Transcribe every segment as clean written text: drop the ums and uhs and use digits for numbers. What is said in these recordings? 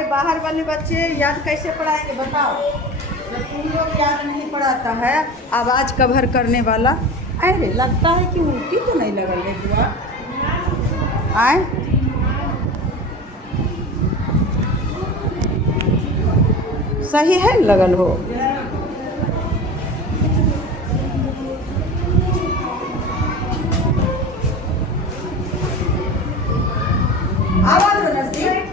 हमारे बाहर वाले बच्चे याद कैसे पढ़ाएंगे बताओ। जब तुम लोग याद नहीं पढ़ाता है आवाज़ कवर करने वाला। अरे लगता है कि उल्टी तो नहीं लगल है बुआ। आए सही है लगल हो। आवाज हो नजदीक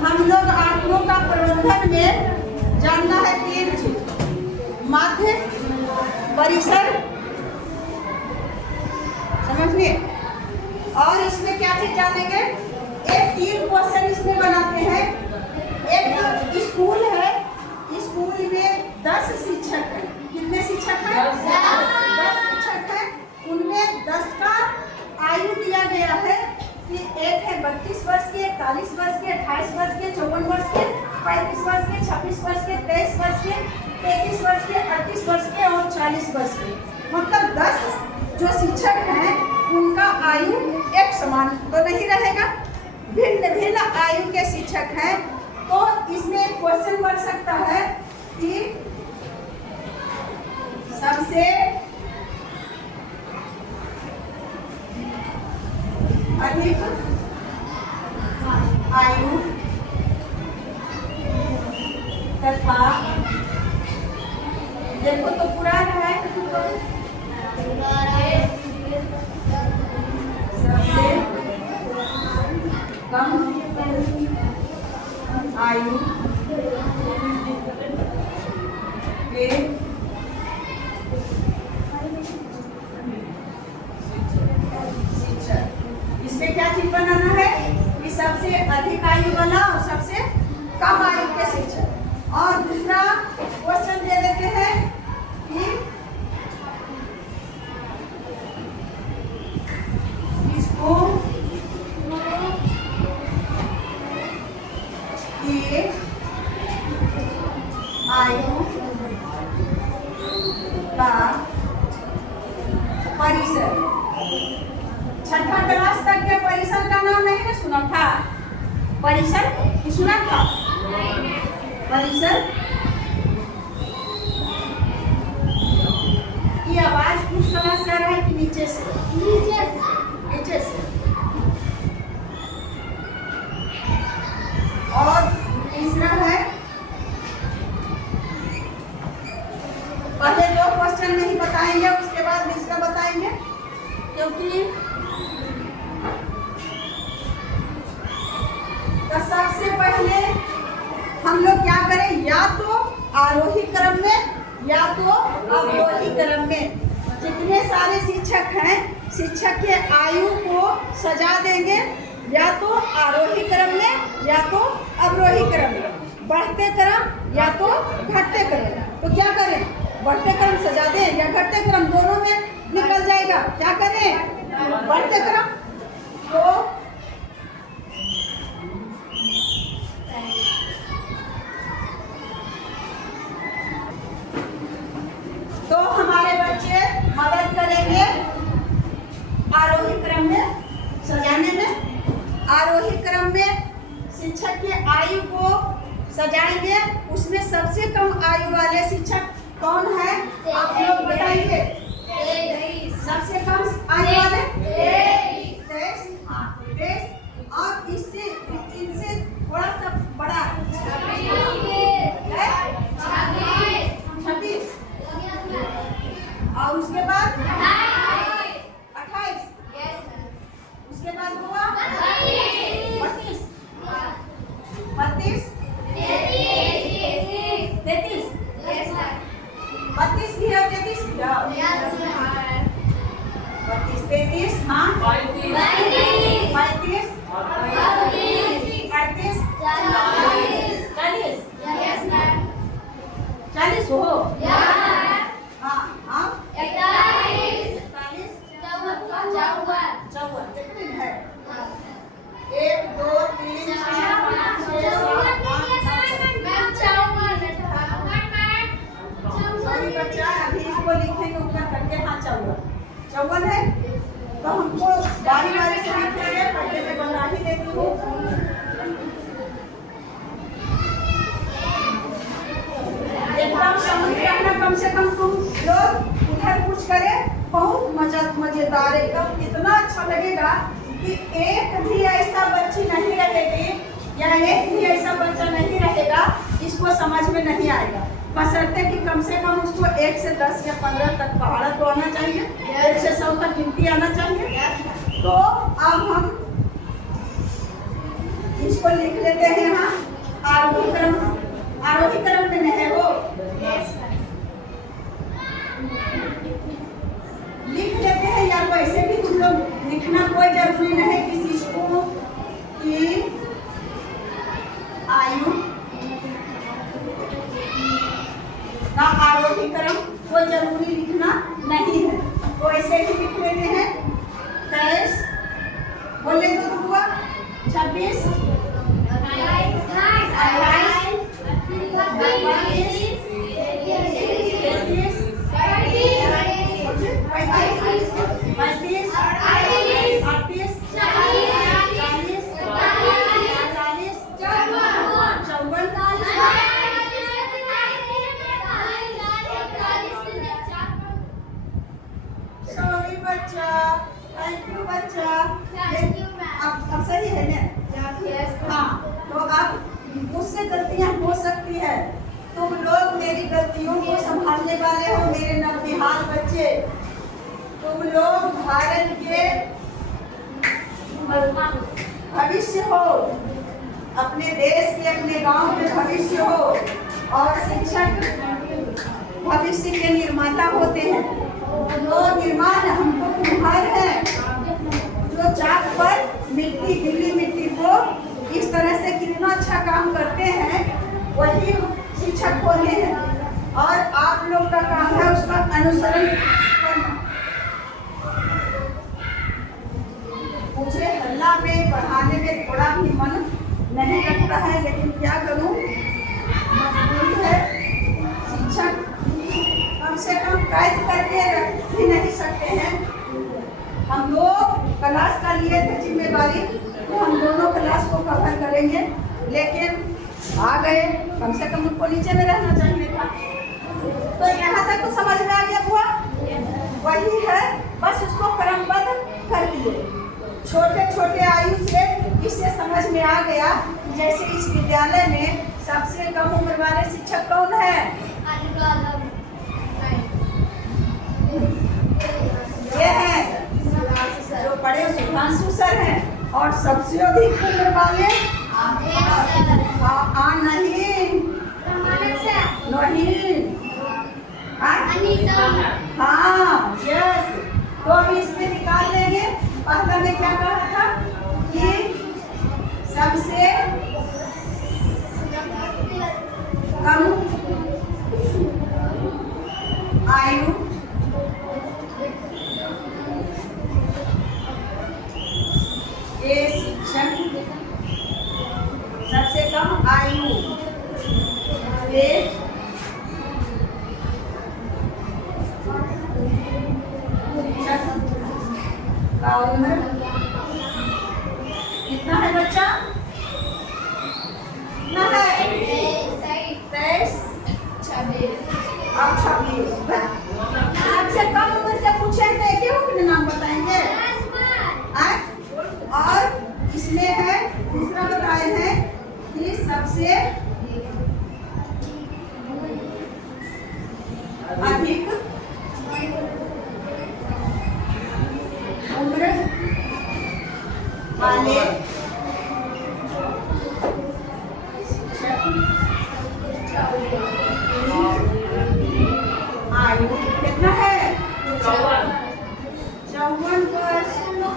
हम लोग आंकड़ों का प्रबंधन में जानना है 3 चीज। माध्य, परिसर, समझिए। और इसमें क्या चीज जानेंगे, एक 3 क्वेश्चन इसमें बनाते हैं। एक स्कूल है, स्कूल में 10 शिक्षक हैं। कितने शिक्षक हैं? 10 शिक्षक हैं। उनमें 10 का आयु दिया गया है कि एक है 32 वर्ष के, 41 वर्ष के, 28 वर्ष के, 54 वर्ष के, 35 वर्ष के, 26 वर्ष के, 23 वर्ष के, 33 वर्ष के, 38 वर्ष के और 40 वर्ष के। मतलब 10 जो शिक्षक हैं उनका आयु एक समान तो नहीं रहेगा, भिन्न भिन्न आयु के शिक्षक हैं। तो इसमें एक क्वेश्चन बन सकता है कि सबसे अधिक आयु तथा देखो तो पुराना है, सबसे कम आयु के शिक्षक। इसमें क्या चीज बनाना है कि सबसे अधिक आयु वाला और सबसे कम आयु के शिक्षक। और दूसरा क्वेश्चन दे देते हैं कि इसको एक आयु का परिसर। छठा क्लास तक के परिसर का नाम नहीं ना सुना था? परिसर की सुना था? परिसर की आवाज किस तरह से आ रहा है कि नीचे से? नीचे से। और तीसरा है, पहले 2 क्वेश्चन नहीं बताएंगे, उसके बाद इसका बताएंगे, क्योंकि तो सबसे पहले हम लोग क्या करें, या तो आरोही क्रम में या तो अवरोही क्रम में। जितने सारे शिक्षक हैं शिक्षक के आयु को सजा देंगे, या तो आरोही क्रम में या तो अवरोही क्रम में। बढ़ते क्रम या तो घटते क्रम। तो क्या करें, बढ़ते क्रम सजा दें या घटते क्रम, दोनों में निकल जाएगा। क्या करें, बढ़ते क्रम। तो हमारे बच्चे मदद करेंगे आरोही क्रम में सजाने में। आरोही क्रम में शिक्षक के आयु को सजाएंगे, उसमें सबसे कम आयु वाले शिक्षक कौन है आप लोग बताएंगे? सबसे कम आयु वाले 23। और इससे इनसे थोड़ा सा बड़ा 26। और उसके बाद 28। उसके बाद हुआ 32, 33, 32 भी है, 33 भी है। 32, 33, हाँ 35, 38, 40 हो। हाँ, 41, 54 है। तो हमको बारी बारी से लिख लेंगे, पहले मैं बना ही देती हूँ। एकदम समझ रखना, कम से कम तुम लोग उधर कुछ करे, बहुत मजेदार, एकदम इतना अच्छा लगेगा कि एक भी ऐसा बच्ची नहीं रहेगी या एक भी ऐसा बच्चा नहीं रहेगा इसको समझ में नहीं आएगा। बशर्ते कि कम से कम उसको 1 से 10 या 15 तक पढ़ना तो आना चाहिए, 1 से 100 तक गिनती आना चाहिए। तो अब हम इसको लिख लेते हैं यहाँ आरोही क्रम में नहीं है वो, लिख लेते हैं। या वैसे भी तुम लोग लिखना कोई जरूरी नहीं, किसी को की आयु का आरोही क्रम कोई जरूरी लिखना नहीं है, तो ऐसे ही लिख लेते हैं। 23 बोले तो हुआ 26 अब सही है ना? हाँ, तो अब मुझसे गलतियां हो सकती है, तुम लोग मेरी गलतियों को संभालने वाले हो, मेरे नवनिहाल बच्चे। तुम लोग भारत के भविष्य हो, अपने देश के, अपने गांव के भविष्य हो, और शिक्षक भविष्य के निर्माता होते हैं। जो निर्माण हमको कुम्हार है, जो चाक पर मिट्टी, गीली मिट्टी को इस तरह से कितना अच्छा काम करते हैं, वही शिक्षक होते हैं। और आप लोग का काम है उसका अनुसरण करना। मुझे हल्ला में पढ़ाने में थोड़ा भी मन नहीं लगता है, लेकिन क्या करूं, मजबूरी है। शिक्षक कम से कम कैद करके रख ही नहीं सकते हैं। हम लोग क्लास का लिए थे जिम्मेवारी, तो हम दोनों क्लास को कवर करेंगे, लेकिन आ गए, कम से कम उनको नीचे में रहना चाहिए था। तो यहाँ तक तो समझ में आ गया हुआ, वही है, बस उसको क्रमबद्ध कर दिए। छोटे छोटे आयु से इससे समझ में आ गया। जैसे इस विद्यालय में सबसे कम उम्र वाले शिक्षक कौन है? ये है जो बड़े सुधांशु सर हैं। और सबसे अधिक उम्र वाले नहीं, हाँ, यस। तो हम इसमें निकाल लेंगे। पहला में क्या कहा था कि सबसे कम आयु के शिक्षक, सबसे कम आयु के का उम्र कितना है बच्चा? कितना है? 23, 26। अब 26। सबसे कम उम्र से पूछेंगे क्यों अपने नाम बताएंगे? और इसमें है दूसरा बताए हैं कि सबसे अधिक उम्र वाले आयु कितना है? 54 वर्ष।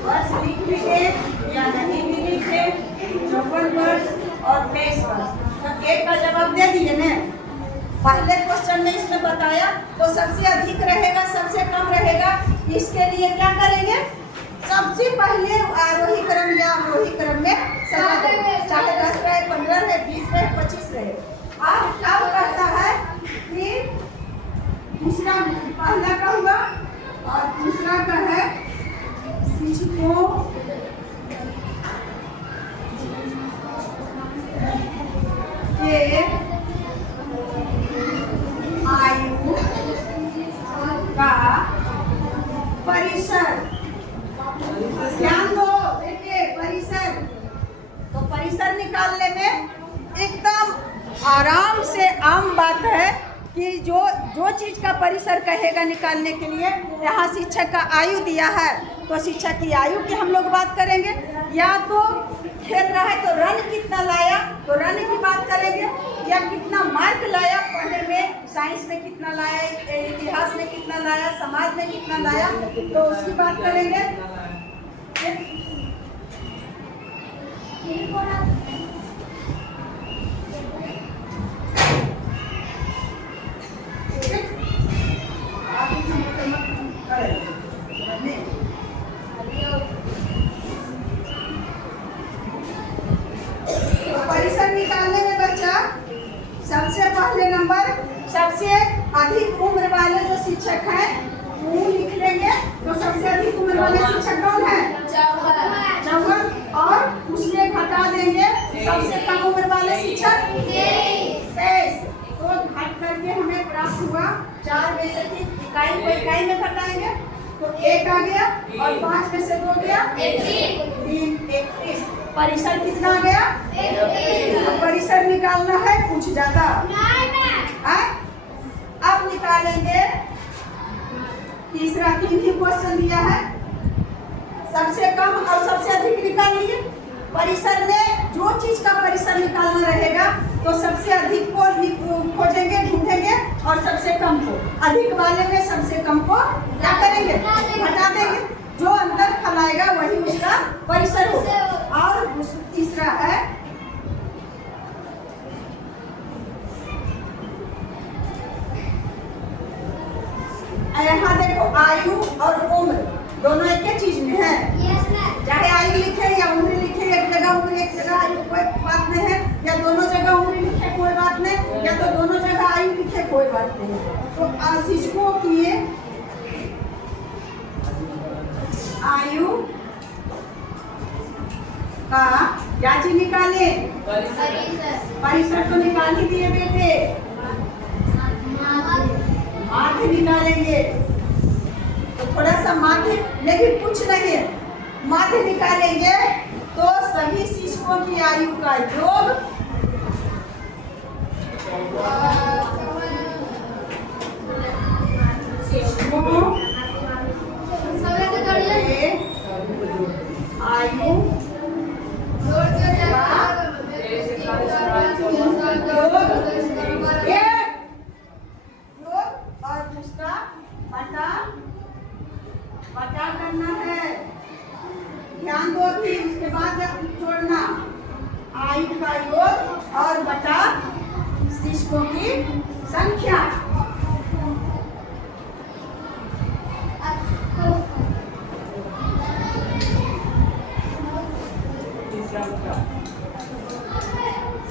वर्ष लिख लीजिए या नहीं भी लिखे, 54 वर्ष और 23 वर्ष। तो एक का जवाब दे दिए ना। पहले क्वेश्चन में इसमें बताया, तो सबसे अधिक रहेगा, सबसे कम रहेगा। इसके लिए क्या करेंगे? सबसे पहले आरोही क्रम या अवरोही क्रम में चाहे 10 रहे, 15 रहे, 20 रहे, 25 रहे। अब कहता है कि दूसरा, पहला का हुआ और दूसरा का है शिक्षकों के आयु का परिसर, ध्यान दो बेटे, परिसर। तो परिसर निकालने में एकदम आराम से आम बात है कि जो चीज का परिसर कहेगा निकालने के लिए, यहाँ शिक्षक का आयु दिया है तो शिक्षक की आयु की हम लोग बात करेंगे। या तो खेल रहा है तो रन कितना लाया तो रन की बात करेंगे, या कितना मार्क लाया पढ़ने में, साइंस में कितना लाया, इतिहास में कितना लाया, समाज में कितना लाया, तो उसकी बात करेंगे। परिसर निकालने में बच्चा सबसे पहले नंबर, सबसे अधिक उम्र वाले जो शिक्षक हैं वो लिख लेंगे। तो सबसे अधिक उम्र वाले शिक्षक कौन है? चौवन। और उसमें घटा देंगे सबसे कम उम्र वाले शिक्षक 23। तो घट करके हमें प्राप्त हुआ 4 में से 3 इकाई को इकाई में घटाएंगे तो 1 आ गया, और 5 में से 2 गया 3, 31। परिसर कितना आ गया? तो परिसर निकालना है कुछ ज्यादा। अब निकालेंगे तीसरा, 3 ही क्वेश्चन दिया है, सबसे कम और सबसे अधिक निकाल लीजिए। परिसर में जो चीज का परिसर निकालना रहेगा तो सबसे अधिक को खोजेंगे, ढूंढेंगे, और सबसे कम को, अधिक वाले में सबसे कम को क्या करेंगे? घटा देंगे। जो अंतर फैलाएगा वही उसका परिसर होगा। और तीसरा है यहाँ देखो, आयु और उम्र दोनों एक ही चीज में है। चाहे आयु लिखे या उम्र लिखे, एक जगह उम्र एक जगह आयु, कोई बात नहीं है। या दोनों जगह उम्र लिखे कोई बात नहीं, या तो दोनों जगह आयु लिखे कोई बात नहीं। तो शिक्षकों की आयु का क्या चीज निकाले? परिसर तो निकाल ही दिए बेटे, माध्य निकालेंगे। तो थोड़ा सा माध्य, लेकिन कुछ नहीं है, माध्य निकालेंगे तो सभी शिक्षकों की आयु का योग शिक्षकों के आयु और उसका बटा करना है। ध्यान दो, भी उसके बाद जोड़ना आयु का योग और बटा शिक्षकों की संख्या।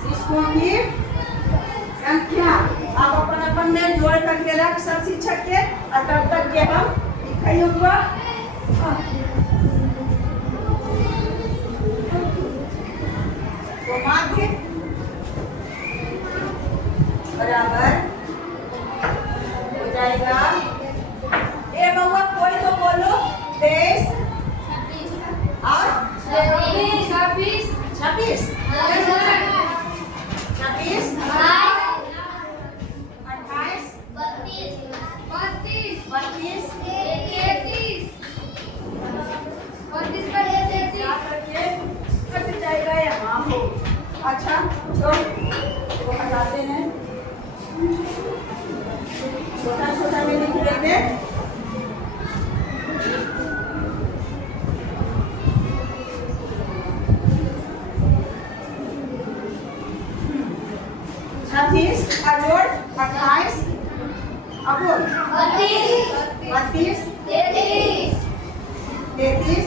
शिक्षकों की संख्या आप अपन में जोड़ करके रख सब शिक्षक के, और तब तक के हम लिखाइयों को तो माध्य बराबर हो जाएगा। ए बउआ कोई तो बोलो 23 और 26 26 26 अच्छा, तो हटाते हैं, छोटा छोटा में लिख लेंगे। छब्बीस अजोड़ 28 अब 32 33 35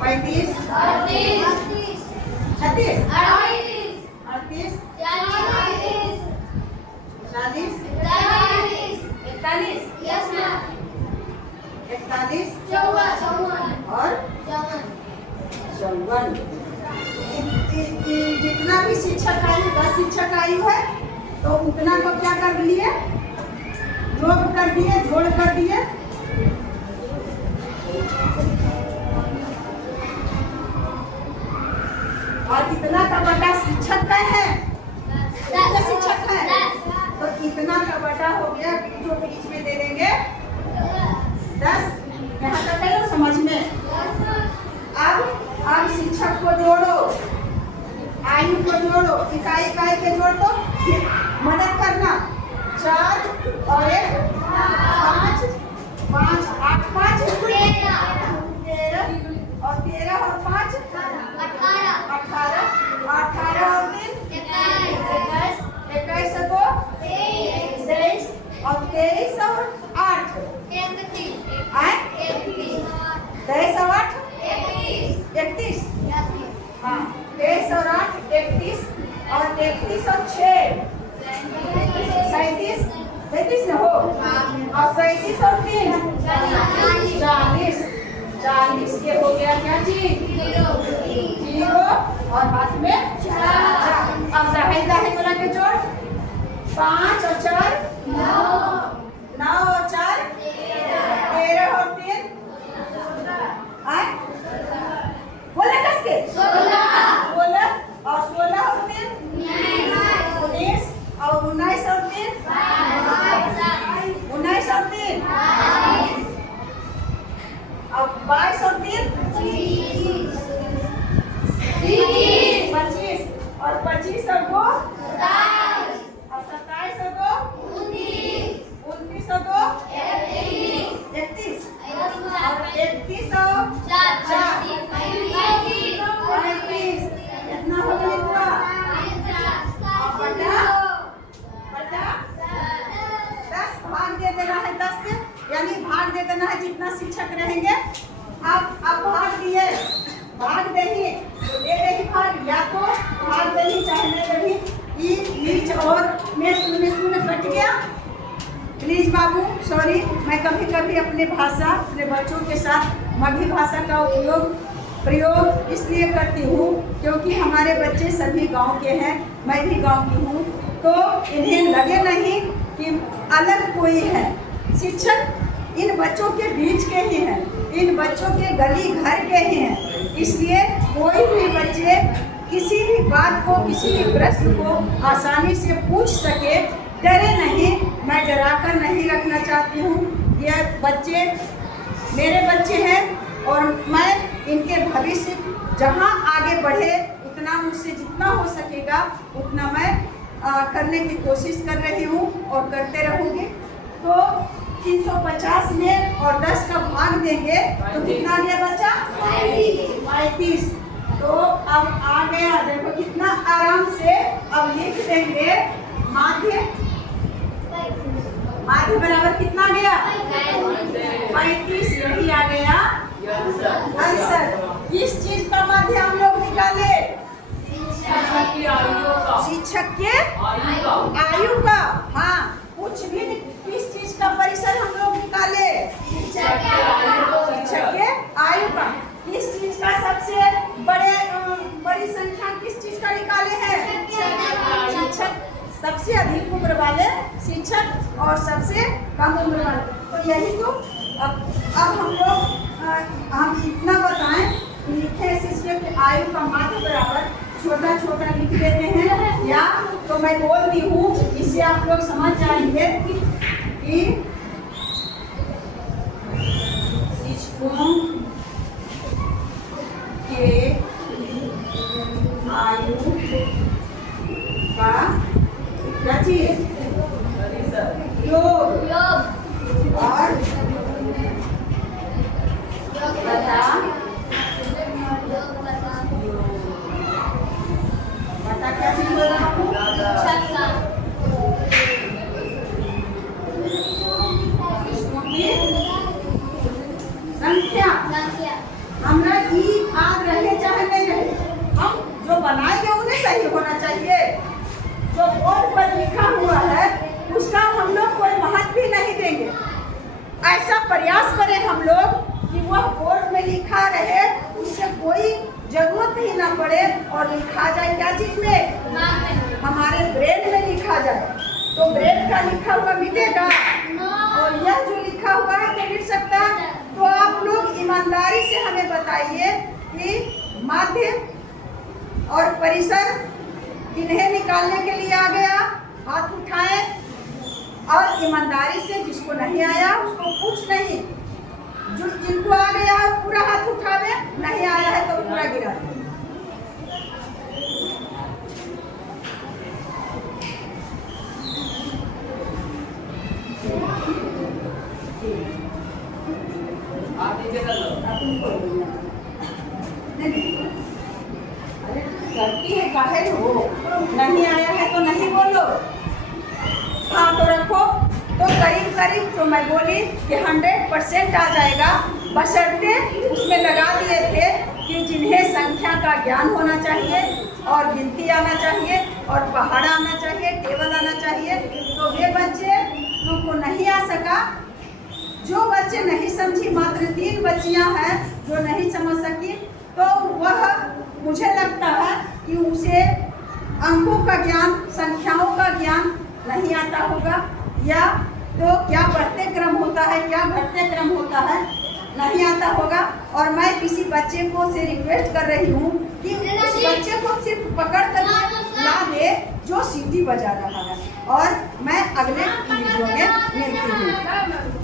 36 38 40 41 42 1 जितना भी शिक्षक आयु 10 शिक्षक आयु है तो उतना को क्या कर लिए, योग कर दिए, जोड़ कर दिए। और इतना का बटा शिक्षक का है, कितने शिक्षक है, तो इतना का बटा हो गया, जो बीच में दे देंगे 10। यहाँ तक है ना समझ में। अब शिक्षक को जोड़ो, आयु को जोड़ो, इकाई इकाई के जोड़ दो, मदद करना। 4 और 1 5, 5 8 5 13 और 13 और 5 18 18 और 3 21 21 को 23 और 23 और 8 23 और 8 31। हाँ 23 और 8 31 और 31 और 6 37 37 न हो, और 37 और 3 40 40 के हो गया क्या चीज, 0 और हाथ में 4। अब दाहिने दाहिने बोला के जोड़, 5 और 4 9 और 4 13 और 3 बोले कस के 16 और 16 और 3 19 और 19 और 3 19 और 3 अब 22 और 3 25 और 25 और 2 और 27 और 2 29 और 2 31 और 31 और 4 कितना हो गया पूरा, बटा 10 भाग दे देना है 10 से, यानी भाग दे देना है जितना शिक्षक रहेंगे। अब भाग दिए, भाग दही तो दे दही भाग, या तो भाग दही चाहे नहीं दही। नीच और में शून्य कट गया। प्लीज बाबू सॉरी, मैं कभी कभी अपने भाषा अपने बच्चों के साथ मगही भाषा का प्रयोग इसलिए करती हूँ क्योंकि हमारे बच्चे सभी गांव के हैं, मैं भी गांव की हूँ, तो इन्हें लगे नहीं कि अलग कोई है। शिक्षक इन बच्चों के बीच के ही हैं, इन बच्चों के गली घर के ही हैं, इसलिए कोई भी बच्चे किसी भी बात को, किसी भी प्रश्न को आसानी से पूछ सके, डरे नहीं। मैं डरा कर नहीं रखना चाहती हूँ। ये बच्चे मेरे बच्चे हैं और मैं इनके भविष्य जहाँ आगे बढ़े उतना मुझसे जितना हो सकेगा उतना मैं करने की कोशिश कर रही हूँ और करते रहूँगी। तो 350 में और 10 का भाग देंगे तो कितना गया बच्चा, 35। तो अब आ गया, देखो कितना आराम से। अब लिख देंगे माध्य बराबर कितना गया, 35। यही आ गया आंसर। किस चीज का माध्य हम लोग निकाले, शिक्षक के आयु का। हाँ कुछ भी किस चीज का परिसर हम लोग निकाले, शिक्षक के आयु का। किस चीज का सबसे बड़ी संख्या किस चीज का निकाले हैं, शिक्षक। सबसे अधिक उम्र वाले शिक्षक और सबसे कम उम्र वाले। तो यही तो अब हम लोग हम इतना बताएं, लिखे शिष्य के आयु का माध्य बराबर छोटा छोटा लिख देते हैं, या तो मैं बोलती हूँ, इससे आप लोग समझ जाएंगे कि शिक्षकों के आयु का क्या चीज, योग और बता क्या चीज बोल रहा हूँ, संख्या। हमरा आग रहे चाहे नहीं रहे, हम जो बनाएंगे उन्हें सही होना चाहिए। जो बोर्ड पर लिखा हुआ है उसका हम लोग कोई महत्व भी नहीं देंगे। ऐसा प्रयास करें हम लोग कि वह बोर्ड में लिखा रहे, उससे कोई जरूर पड़े और लिखा जाए क्या चीज में, हमारे ब्रेन में लिखा जाए। तो ब्रेन का लिखा हुआ मिटेगा और यह जो लिखा हुआ है तो मिट सकता है। तो आप लोग ईमानदारी से हमें बताइए कि माध्य और परिसर इन्हें निकालने के लिए आ गया, हाथ उठाएं और ईमानदारी से जिसको नहीं आया उसको कुछ नहीं, जो जिनको आ गया है पूरा हाथ उठावे, नहीं आया है तो पूरा गिरा दे। अरे करती है काहे हो, नहीं आया है तो नहीं बोलो, हाँ तो रखो। तो करीब करीब तो मैं बोली कि 100% आ जाएगा, बशर्ते उसमें लगा दिए थे कि जिन्हें संख्या का ज्ञान होना चाहिए और गिनती आना चाहिए और पहाड़ा आना चाहिए, टेबल आना चाहिए। तो वे बच्चे को नहीं आ सका। जो बच्चे नहीं समझी, मात्र 3 बच्चियां हैं जो नहीं समझ सकी, तो वह मुझे लगता है कि उसे अंकों का ज्ञान, संख्याओं का ज्ञान नहीं आता होगा, या तो क्या बढ़ते क्रम होता है, क्या घटते क्रम होता है, नहीं आता होगा। और मैं किसी बच्चे को से रिक्वेस्ट कर रही हूँ कि उस बच्चे को सिर्फ पकड़ कर ला दे जो सीटी बजा रहा है। और मैं अगले वीडियो में मिलती हूँ।